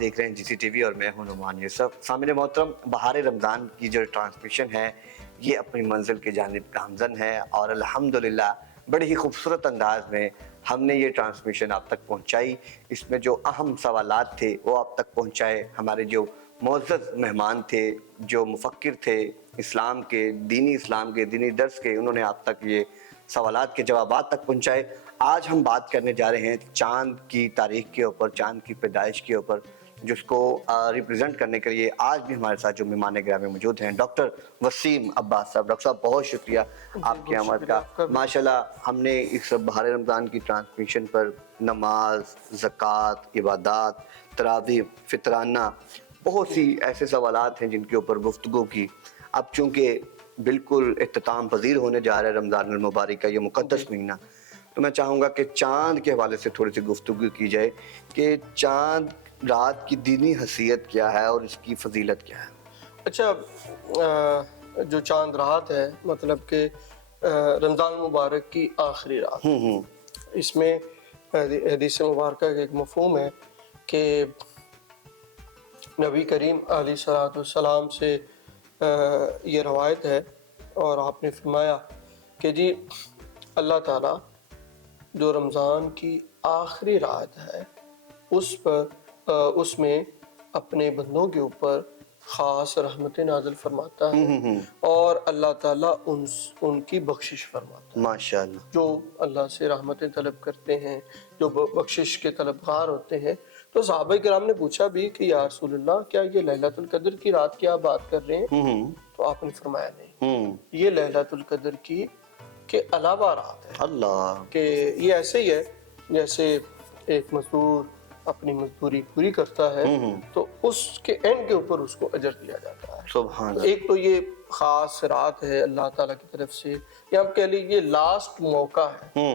دیکھ رہے ہیں جی سی ٹی وی اور میں ہوں نعمان یوسف۔ سامعین محترم، بہار رمضان کی جو ٹرانسمیشن ہے یہ اپنی منزل کی جانب گامزن ہے اور الحمدللہ بڑے ہی خوبصورت انداز میں ہم نے یہ ٹرانسمیشن آپ تک پہنچائی۔ اس میں جو اہم سوالات تھے وہ آپ تک پہنچائے، ہمارے جو معزز مہمان تھے، جو مفکر تھے اسلام کے، دینی درس کے، انہوں نے آپ تک یہ سوالات کے جوابات تک پہنچائے۔ آج ہم بات کرنے جا رہے ہیں چاند کی تاریخ کے اوپر، چاند کی پیدائش کے اوپر، جس کو ریپرزینٹ کرنے کے لیے آج بھی ہمارے ساتھ جو مہمان گرامی موجود ہیں ڈاکٹر وسیم عباس صاحب۔ ڈاکٹر صاحب بہت شکریہ آپ کی آمد کا۔ ماشاءاللہ ہم نے اس بہار رمضان کی ٹرانسمیشن پر نماز، زکوٰۃ، عبادات، تراویح، فطرانہ، بہت سی ایسے سوالات ہیں جن کے اوپر گفتگو کی۔ اب چونکہ بالکل اختتام پذیر ہونے جا رہا ہے رمضان المبارک کا یہ مقدس مہینہ، تو میں چاہوں گا کہ چاند کے حوالے سے تھوڑی سی گفتگو کی جائے کہ چاند رات کی دینی حیثیت کیا ہے اور اس کی فضیلت کیا ہے۔ اچھا، جو چاند رات ہے مطلب کہ رمضان المبارک کی آخری رات، اس میں حدیث مبارکہ کا ایک مفہوم ہے کہ نبی کریم علیہ الصلوۃ والسلام سے یہ روایت ہے اور آپ نے فرمایا کہ جی اللہ تعالیٰ جو رمضان کی آخری رات ہے اس میں اپنے بندوں کے اوپر خاص رحمت نازل فرماتا ہے اور اللہ تعالیٰ ان کی بخشش فرماتا ہے۔ ماشاءاللہ، جو اللہ سے رحمتیں طلب کرتے ہیں، جو بخشش کے طلبگار ہوتے ہیں، تو صحابہ کرام نے پوچھا بھی کہ یا رسول اللہ کیا یہ لیلۃ القدر کی رات کی آپ بات کر رہے ہیں؟ تو آپ نے فرمایا نہیں، یہ لیلۃ القدر کی کے علاوہ رات ہے۔ اللہ، کہ یہ ایسے ہی ہے جیسے ایک مزدور اپنی مزدوری پوری کرتا ہے تو اس کے اینڈ کے اوپر اس کو اجر دیا جاتا ہے۔ سبحان اللہ۔ ایک تو یہ خاص رات ہے اللہ تعالیٰ کی طرف سے، یا آپ کہہ لیجیے لاسٹ موقع ہے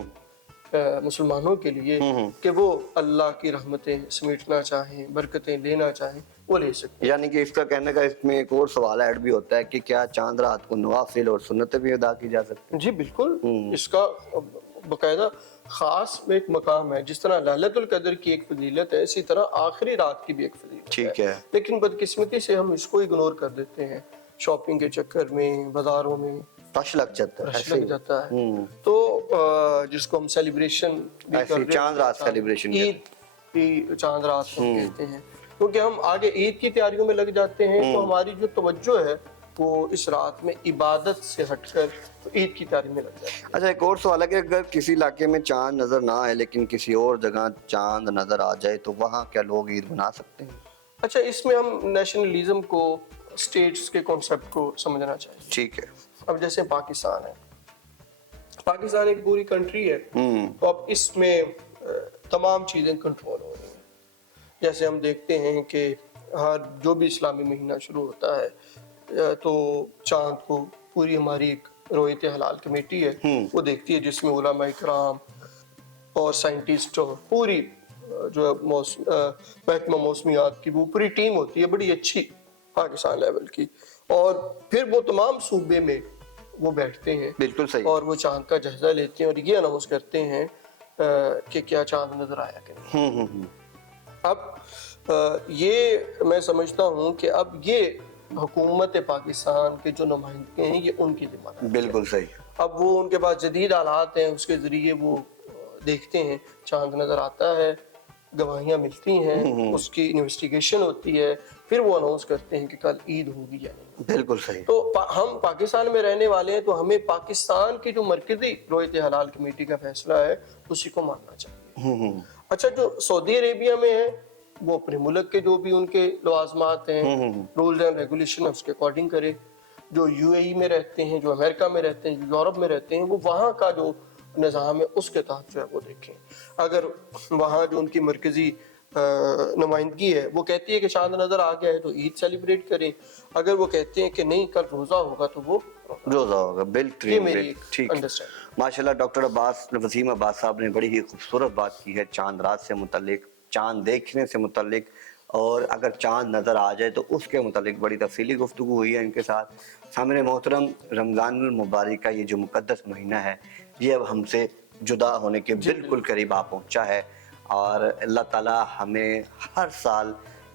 مسلمانوں کے لیے کہ وہ اللہ کی رحمتیں سمیٹنا چاہیں، برکتیں لینا چاہیں، وہ لے سکتے ہیں۔ یعنی کہ اس کا کہنے کا اس میں ایک اور سوال ایڈ بھی ہوتا ہے کہ کیا چاند رات کو نوافل اور سنتیں بھی ادا کی جا سکتی ہیں؟ جی بالکل، اس کا باقاعدہ خاص ایک مقام ہے۔ جس طرح لیلۃ القدر کی ایک فضیلت ہے، اسی طرح آخری رات کی بھی ایک فضیلت ٹھیک ہے۔ لیکن بدقسمتی سے ہم اس کو اگنور کر دیتے ہیں، شاپنگ کے چکر میں، بازاروں میں رش لگ جاتا ہے، رش لگ جاتا ہے۔ تو جس کو ہم سیلیبریشن بھی کر رہے ہیں، چاند رات سیلیبریشن، عید بھی چاند رات ہم کہتے ہیں، کیونکہ ہم آگے عید کی تیاریوں میں لگ جاتے ہیں تو ہماری جو توجہ ہے وہ اس رات میں عبادت سے ہٹ کر عید کی تیاری میں لگ جاتی ہے۔ اچھا، ایک اور سوال ہے کہ اگر کسی علاقے میں چاند نظر نہ آئے لیکن کسی اور جگہ چاند نظر آ جائے تو وہاں کیا لوگ عید بنا سکتے ہیں؟ اچھا، اس میں ہم نیشنلزم کو، اسٹیٹس کے کانسیپٹ کو سمجھنا چاہیے۔ ٹھیک ہے۔ اب جیسے پاکستان ہے، پاکستان ایک پوری کنٹری ہے، تو اب اس میں تمام چیزیں کنٹرول ہو رہی ہیں۔ جیسے ہم دیکھتے ہیں کہ ہر جو بھی اسلامی مہینہ شروع ہوتا ہے تو چاند کو پوری ہماری ایک رویت حلال کمیٹی ہے وہ دیکھتی ہے، جس میں علماء کرام اور سائنٹسٹ اور پوری جو محکمہ موسمیات کی وہ پوری ٹیم ہوتی ہے، بڑی اچھی پاکستان لیول کی، اور پھر وہ تمام صوبے میں وہ بیٹھتے ہیں، بالکل صحیح، اور وہ چاند کا جائزہ لیتے ہیں اور یہ اناؤنس کرتے ہیں کہ کیا چاند نظر آیا کہ نہیں۔ اب یہ میں سمجھتا ہوں کہ اب یہ حکومت پاکستان کے جو نمائندے ہیں یہ ان کی ذمہ داری ہے۔ بالکل صحیح۔ اب وہ ان کے پاس جدید آلات ہیں، اس کے ذریعے وہ دیکھتے ہیں، چاند نظر آتا ہے، گواہیاں ملتی ہیں، اس کی انویسٹیگیشن ہوتی ہے، پھر وہ اناؤنس کرتے ہیں کہ کل عید ہوگی یا نہیں۔ بالکل صحیح۔ تو ہم پاکستان میں رہنے والے ہیں تو ہمیں پاکستان کی جو مرکزی رویت حلال کمیٹی کا فیصلہ ہے اسی کو ماننا چاہیے۔ اچھا، جو سعودی عربیہ میں ہے وہ اپنے ملک کے جو بھی ان کے لوازمات ہیں، رولز اینڈ ریگولیشن اس کے اکارڈنگ کرے۔ جو یو اے ای میں رہتے ہیں، جو امریکہ میں رہتے ہیں، جو یورپ میں رہتے ہیں، وہ وہاں کا جو نظام ہے اس کے تحت جو ہے وہ دیکھیں۔ اگر وہاں جو ان کی مرکزی نمائندگی ہے وہ کہتی ہے کہ چاند نظر آ گیا ہے تو عید سیلیبریٹ کریں، اگر وہ کہتے ہیں کہ نہیں کل روزہ ہوگا تو وہ روزہ ہوگا۔ بالکل یہ میری ٹھیک۔ انڈرسٹینڈ۔ ماشاءاللہ ڈاکٹر وسیم عباس صاحب نے بڑی ہی خوبصورت بات کی ہے چاند رات سے متعلق، چاند دیکھنے سے متعلق، اور اگر چاند نظر آ جائے تو اس کے متعلق بڑی تفصیلی گفتگو ہوئی ہے ان کے ساتھ۔ سامعین محترم، رمضان المبارک کا یہ جو مقدس مہینہ ہے یہ اب ہم سے جدا ہونے کے بالکل قریب آ پہنچا ہے، اور اللہ تعالیٰ ہمیں ہر سال